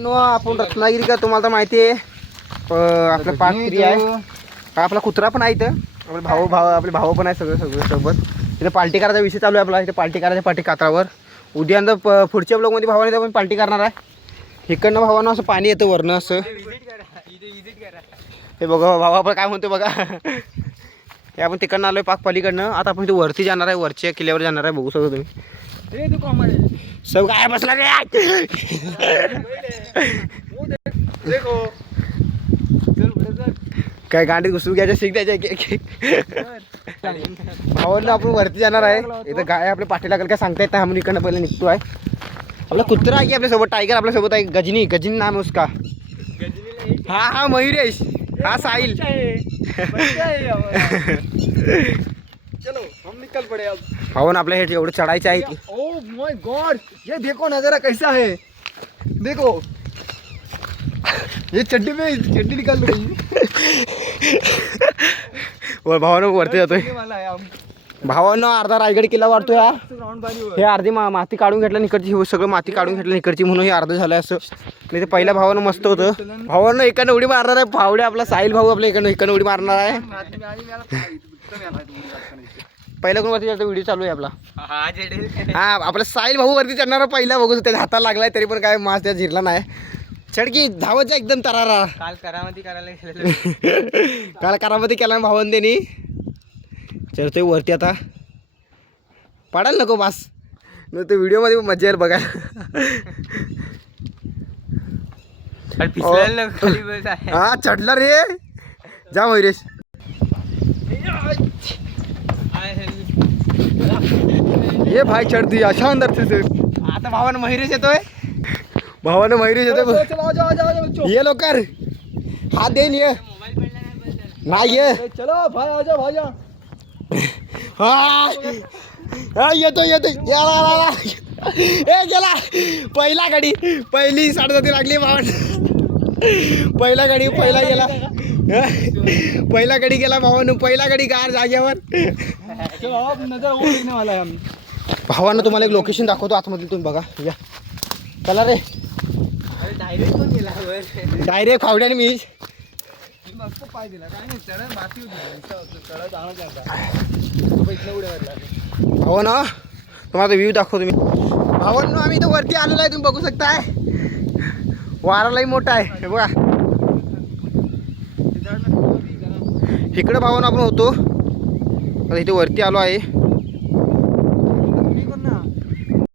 No आपण रत्नागिरी का तुम्हाला तर माहिती आहे आपलं पाकगिरी आहे. आपला कुत्रा पण आहे इथं. आपले भाऊ पण आहे सगळं सोबत. इथे पार्टी करायचा विषय चालू आहे आपला. इथे पार्टी करायच्या पार्टी कात्रावर. उद्या पुढच्या ब्लॉगमध्ये भावाने आपण पार्टी करणार आहे. इकडनं भावानं असं पाणी येतं वरनं असं. हे बघा भाऊ आपण काय म्हणतो बघा. हे आपण तिकडनं आलोय पाक पलीकडनं. आता आपण इथे वरती जाणार आहे. वरच्या किल्ल्यावर जाणार आहे. बघू शकतो तुम्ही. सब काय बसला रे. काय गांडीत घुसून घ्यायच्या शिक द्यायच्या. भावांना आपण वरती जाणार आहे. इथं गाय आपल्या पाठी लागेल काय सांगता येत नाही. म्हणून इकडनं पहिले निघतो आहे. आपला कुत्रा आहे की आपल्यासोबत. टायगर आपल्यासोबत आहे. गजनी नाम है उसका. हा मयुरेश. हा साहिल. चलो हम निकल पड़े अब. भावन आपल्या हे एवढं चढायचं आहे. ओह माय गॉड, ये देखो नजारा कैसा है. देखो ये चड्डी निकाल रही. भावानं वरती जातोय. भावानं अर्धा रायगड किल्ला वाढतोय. हे अर्धी माती काढून घेतलं निकडची. सगळं माती काढून घेतलं निकडची म्हणून हे अर्ध झालं असं. नाही ते पहिल्या भावानं मस्त होतं. भावानं इकडनं उडी मारणार आहे. भावडे आपला साहिल भाऊ आपल्या इकडनं उडी मारणार आहे. पहिला कोण वरती जातो व्हिडिओ चालू आहे आपला. हा आपला साहिल भाऊ वरती चढणार पहिला. बघू त्याच्या हाताला लागलाय तरी पण काय मास त्या झिरला नाही. चढकी धावत एकदम तरारा. काल करामती करायला गेलेलो. काल करामती केला भावन त्यांनी. चढतोय वरती आता. पडायला नको बास. न ते व्हिडिओ मध्ये मजा येईल बघा. हा चढला रे. जा मयुरेश. ये भाई चढ दिया शानदार से. आता भावानं मयुरेश येतोय. ये लोकर हात देईन ये. नाही ये. चलो भाई आजा भाजा. हा येतो ए गेला. पहिला गाडी पहिली 7:30 लागली भावानं. पहिला गेला. पहिला गाडी गेला भावानं. पहिला गाडी गार जाग्यावर. भावानं तुम्हाला एक लोकेशन दाखवतो आतमध्ये. तुम्ही बघा या. चला रे. डायरेक्ट फावड्याने मी मस्त पाय दिला. काय नाही चढ माती भावानं तुम्हाला व्ह्यू दाखवतो मी. भावांनो आम्ही इथं वरती आलेलो आहे. तुम्ही बघू शकताय. वारालाही मोठा आहे हे बघा. इकडं भावानं आपण होतो. आता इथे वरती आलो आहे.